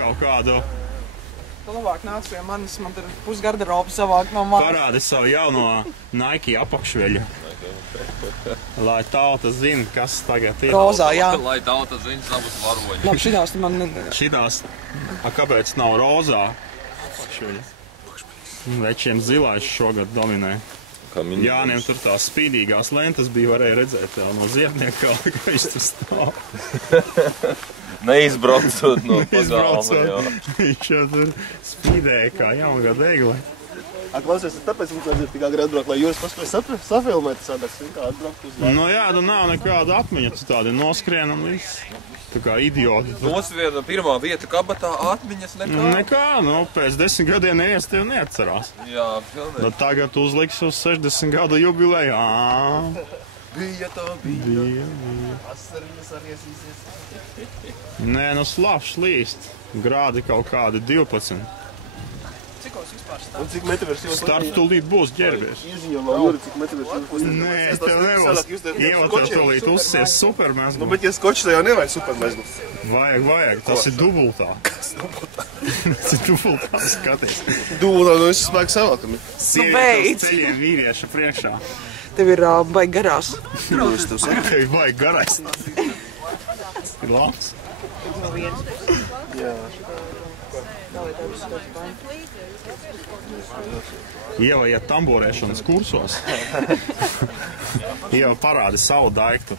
kaut kādu. Tu labāk nāc pie manis, man tur pusgarderobu savāk no manis. Parādi savu jauno Nike apakšveļu. Lai tauta zina, kas tagad ir. Rozā, jā. Lai tauta zina savus varoņus. Labi, šitās tu man... Šitās, kāpēc nav rozā apakšveļa? Večiem zilais šogad dominē. Jānim tur tās spīdīgās lentas bija, varēja redzēt no Ziednieka, ka viņš tur stāv. Neizbraucot no pagalma, jā. Viņš jau tur spīdēja kā jaungada egle. Klausies, tāpēc mums vajadzētu tik agri atbraukt, lai jūs paspēj safilmēt sadars, kā atbraukt uz laiku. Nu jā, tu nav nekāda atmiņa, tu tādi noskrien un viss. Tā kā idioti. Nosviena pirmā vieta kabatā, atmiņas nekā. Nekā, nu pēc 10 gadiem neviens tevi neatcerās. Jā, pilnīgi. Bet tagad uzliks uz 60 gadu jubileju. Bija tā, bija. Asariņas arī iesīsies. Nē, nu slapš līst. Grādi kaut kādi 12. Cikos vispār Un cik metaversi jūs Starp tūlīt būs ģērbies. Ieziņo vēl Juri, cik metaversi jūs Nē, tev nebūs. Ievat tūlīt uzsies supermezglu. Nu, bet ja skočs tajā nevajag supermezglu. Vajag. Tas ir dubultā. Kas dubultā? Tas ir dubultā, skaties. Dubultā no visu spēku savākami. Sievietes uz ceļiem vīrieša priekšā. Tev ir baigi garās. Tev ir baigi garais. Ir labs. Jā. Ieva iet tamborēšanas kursos. Ieva parāda savu daiktu.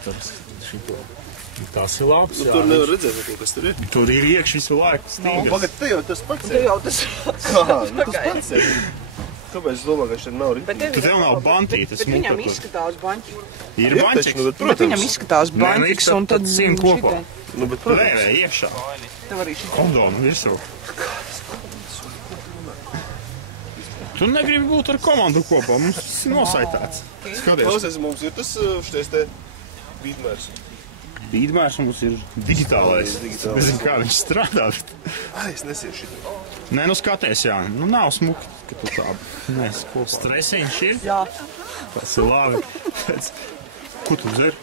Tas ir labs. Tur nevar redzēt, kas tur ir. Tur ir iekš visu laiku stīgas. Pagad, te jau tas pats ir. Te jau tas... Kā? Nu, tas pats ir. Kāpēc es domāju, ka šeit nav rītīgi? Tu tev nav bantītes. Bet viņam izskatās baņķi. Ir banķiks. Bet viņam izskatās baņķiks un tad... Simt kopā. Nu, bet, protams. Nē, iekšā. Tev arī šī... Kondonu virsū. Tu negribi būt ar komandu kopā, mums tas ir nosaitāts. Skaties. Klausies, mums ir tas štais te bīdmērs. Bīdmērs mums ir digitālais. Es nezinu, kā viņš strādā. Es nesiešu šitā. Nē, nu skaties, jā. Nu nav smuki, ka tu tā nes kopā. Stresiņš ir? Jā. Tas ir labi. Ko tu dzer?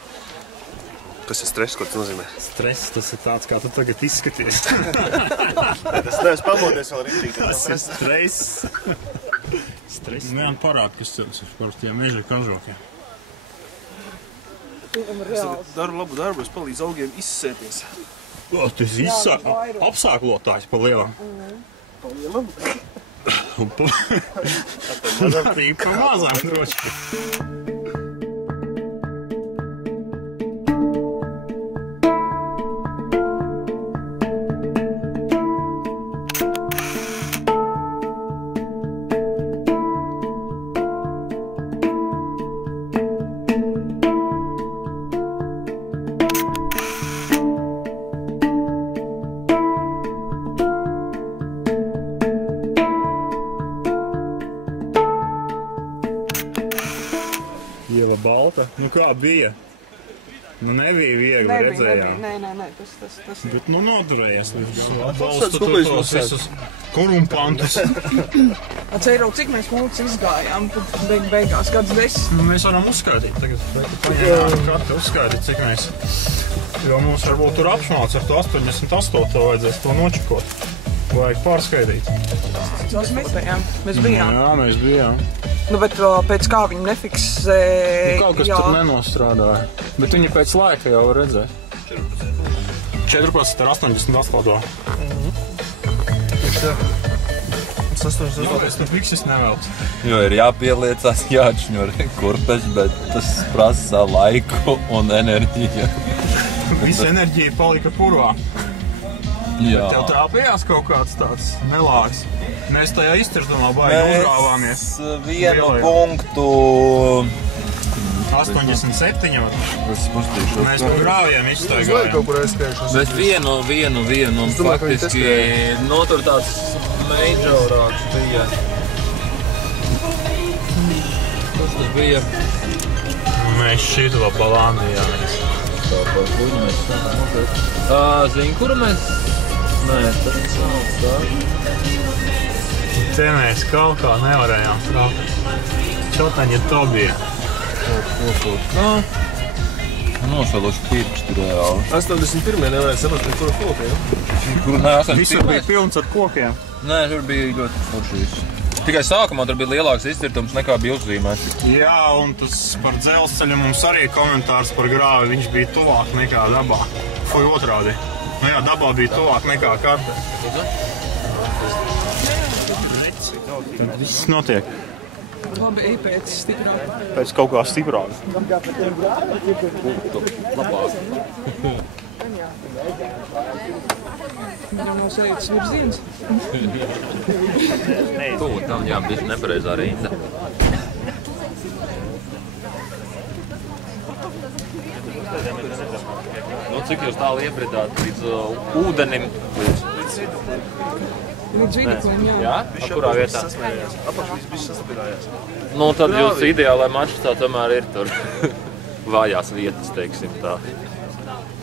Kas ir stress, ko tas nozīmē? Stress, tas ir tāds, kā tu tagad izskaties. Tas nevis pamodies vēl rītīgi. Tas ir stress. Stress. Nē, parād, kas cilvēks par tiem meža kažokiem. Daru labu darbu, es palīdzu augiem izsēties. O, tas apsāklotājs pa lielam. Pa lielam? Pa mazām droši. Iela balta. Nu kā bija? Nu nebija viegli, redzējām. Nē, tas... Bet nu noturējies līdz atbalstu tos visus korumpantus. Atceru, cik mēs mūks izgājām, tad beigās kāds 10. Nu mēs varam uzskaitīt tagad. Katru uzskaitīt, cik mēs. Jo mums varbūt tur apšmāc ar to 88. vajadzēs to nočikot. Vajag pārskaidīt. Mēs bijām. Jā, mēs bijām. Nu, bet pēc kā viņi nefiksē... Nu, kaut kas tur nenostrādāja. Bet viņi pēc laika jau var redzēt. 14 ar 88. Jā, es tur fiksis nevēltu. Jo ir jāpieliecās, jāatšņur kurpes, bet tas prasa laiku un enerģiju. Visa enerģija palika purvā. Jā. Tev trāpījās kaut kāds tāds nelāks. Mēs tajā iztirzdomā baigi uzrāvāmies. Mēs vienu punktu... 87 var. Mēs pa grāviem izstaigājām. Bet vienu, un faktiski, no tur tāds meidžaurāks bija. Kas tas bija? Mēs šito balānījāmies. Tā par kuģi mēs sākām. Zini, kuru mēs? Nē, tas nav tā. Te mēs kaut kā nevarējām strāpēt. Čotaņa to bija. Nosaluši pirksti reāli. 81. nevarēja saprast, kuru koku, ja? Kur nē, 81. Visur bija pilns ar kokiem. Nē, tur bija ļoti forši viss. Tikai sākumā tur bija lielāks izcirtums nekā bija uzzīmēts. Jā, un tas par dzelzceļu mums arī komentārs par grāvi, viņš bija tuvāk nekā dabā. Foi otrādi. Nu jā, dabā bija tuvāk nekā karte. Tad viss notiek. Labi, ej pēc stiprāk. Pēc kaut kā stiprāk. Viņam nav sajūtas virziens. Tam jā, bija nepareizā rinda. Nu, cik jūs tālu iebridāt līdz ūdenim? Līdz viduklim, jā. Jā? Kurā vietā? Apakš viss saspirājās. Nu, tad jūs ideālai mačstā tomēr ir tur vājās vietas, teiksim tā.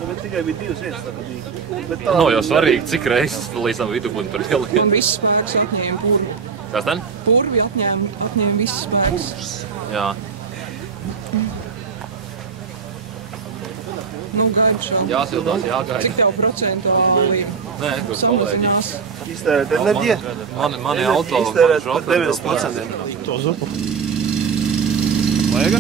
Bet tikai bija 2 vietas, tā bija. Nav jau svarīgi, cik reizes līdz tam viduklim tur ielikt. Un viss spēks atņēma purvi. Kas ten? Purvi atņēma viss spēks. Jā. Nu, gaidu šādi. Jāsildās, jāgaida. Cik tev procentuāli Nē, kur kolēģi. samazinās? Iztērēt enerģiju. Mani auto Iztērēt par 90%. To zupu. Vajag?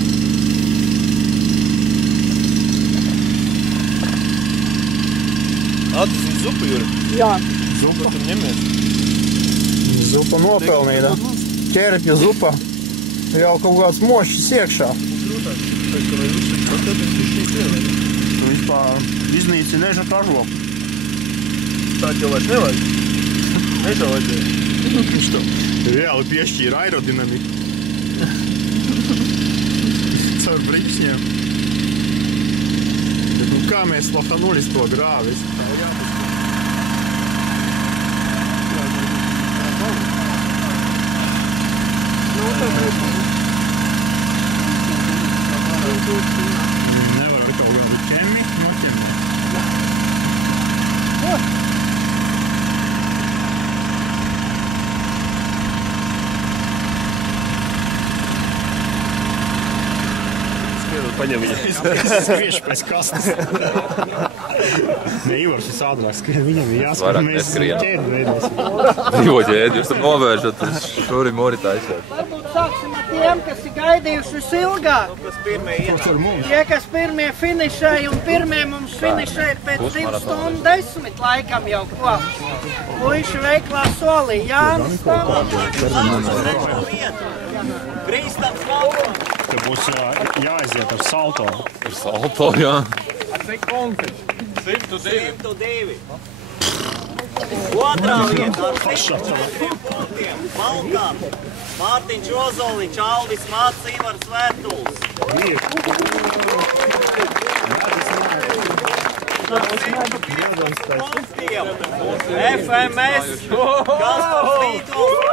Atcīm zupu, Juri. Jā. Zupu tur ņemies. Zupa nopelnīta. Ķērpja zupa. Jau kaut kāds mošs iekšā. Tu vispār iznīci neža kažoku. Tā jau vairs nevajag. Neža vajadzēja. Viņš to reāli piešķīra aerodinamiku. Caur brīkšņiem. Bet nu kā mēs lohanulis to grāvis? Nevar ar kaut kādu ķemi noķemēt. Paņem viņu. Skrieši pēc kastes. Ne, Ivars ir sādrāk skrien, viņam ir jāsaka, Vairāk mēs neskrien. ķēdi veidosim. Divo ģēdi, jūs tur novēršat, tas šuri mori taisēt. Varbūt sāksim ar tiem, kas ir gaidījuši visilgāk. Tie, kas pirmie finišēja, un pirmie mums finišēja pēc 2 stundu 10 laikam jau ko. Puiši veiklā solī. Jānis Stāvs. Krīstams Kalpons. Te būs jāaiziet ar salto. Ir salto, jā. Cik punkti? 102. Otrā vieta ar 104 punktiem. Malkām. Mārtiņš Ozoliņš, Alvis Māts, Ivars Vērtuls. Ar 115 punktiem. FMS. Kaspars Lītols.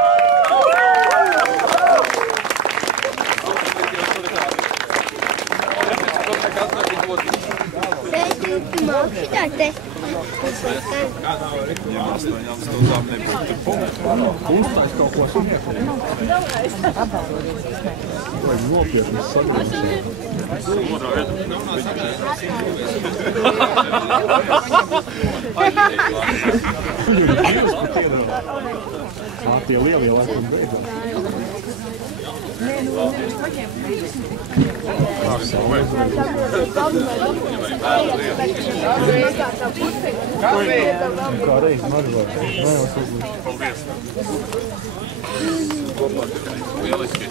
Tie lielie laikam beidzās. Kā reiz maržot. Paldies. Lieliski.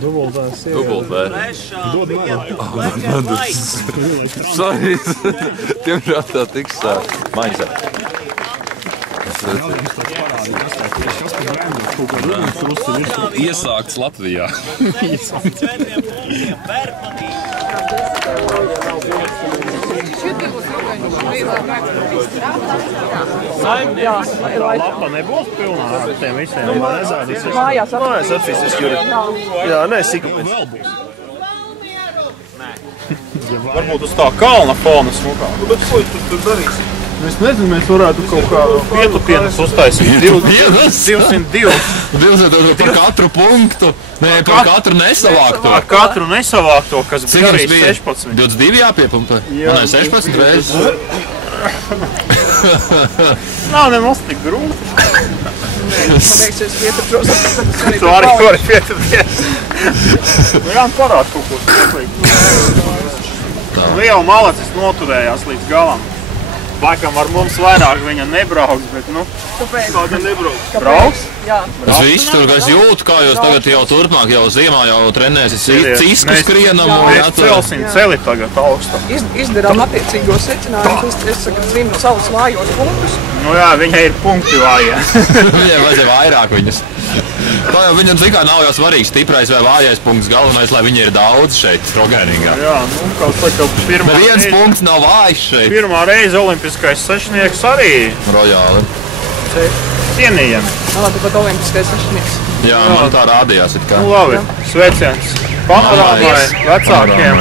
Dubultē. Sorry. Tiemžēl tā tiks maizē. Iesākts Latvijā. Lapa nebūs pilnā ar tiem visiem. Mājās attīsties, Juri. Jā, nē, sīkapēc. Varbūt uz tā kalna fona smukā. Bet ko tur darīsi? Es nezinu, mēs varētu kaut kādu Pietupienas uztaisīt. 202. 200 par katru punktu. Nē, par katru nesavākto. Par katru nesavākto, kas bija arī 16. 22 jāpiepumpē. Nē, 16 reizes. Nav nemaz tik grūti. Man liekas, es pieturpros. Tu arī vari pieturpies. Jāni parād kaut ko spieklīgi. Liela malacis noturējās līdz galam. Laikam ar mums vairāk viņa nebrauks, bet nu... Kāpēc? Kāda nebrauks? Brauks? Jā. Es visu tur, es jūtu, kā jūs tagad jau turpmāk, jau ziemā jau trenēsies cisku skrienam. Mēs celsim celi tagad augstā. Izdarām attiecīgos secinājumus. Es saku, zinu savus vājos punktus. Nu jā, viņai ir punkti vājie. Viņai vajadzēja vairāk viņas. Tā jau viņam zikā nav jau svarīgs stiprais vai vājais punkts, galvenais, lai viņi ir daudz šeit, Rogēningā. Jā, nu, kaut saka, pirmā reize... Viens punkts nav vājs šeit. Pirmā reize olimpiskais sešnieks arī Rojāli. cienījami. Labi, pat olimpiskais sešnieks. Jā, man tā rādījās it kā. Nu labi, sveiciens panorāmai, vecākiem,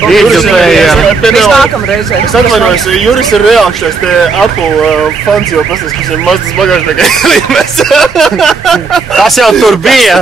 līdzjutējiem. Līdz nākamreizē. Es atvainojos, Juris ir reāli šais te Apple fans, jo pasties, kas ir Mazdas bagāžniekai līmēs. Tas jau tur bija.